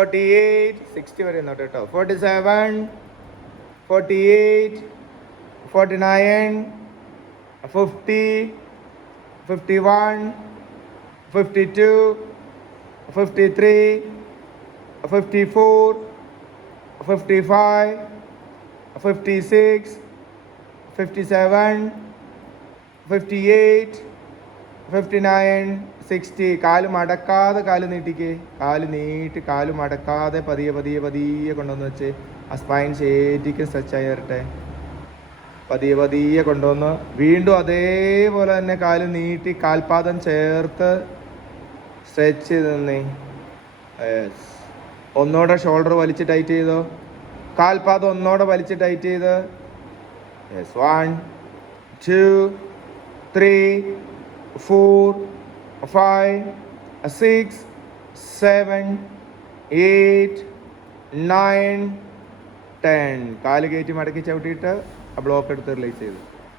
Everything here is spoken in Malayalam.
48, 60 വരുന്നുണ്ട് കേട്ടോ. 47, 48, 49, 50, 51, 52, 53, 54, 55, 56, 57, 58, 59, 60. കാല് മടക്കാതെ കാല് നീട്ടിക്ക്. കാല് നീട്ടി കാല് മടക്കാതെ പതിയെ പതിയെ പതിയെ കൊണ്ടുവന്ന് വെച്ച് ആ സ്പൈൻ ശരിക്കും സ്ട്രെച്ച് ആയി വരട്ടെ. പതിയെ പതിയെ കൊണ്ടുവന്ന് വീണ്ടും അതേപോലെ തന്നെ കാല് നീട്ടി കാൽപാദം ചേർത്ത് സ്ട്രെച്ച് ചെയ്ത് നിന്നേ. ഒന്നോടെ ഷോൾഡർ വലിച്ച് ടൈറ്റ് ചെയ്തോ. കാൽപാദം ഒന്നോടെ വലിച്ച് ടൈറ്റ് ചെയ്ത്. 1, 2, 3, 4, 5, 6, 7, 8, 9, 10. കാല് കയറ്റി മടക്കി ചവിട്ടിയിട്ട് ആ ബ്ലോക്ക് എടുത്ത് റിലീസ് ചെയ്തു.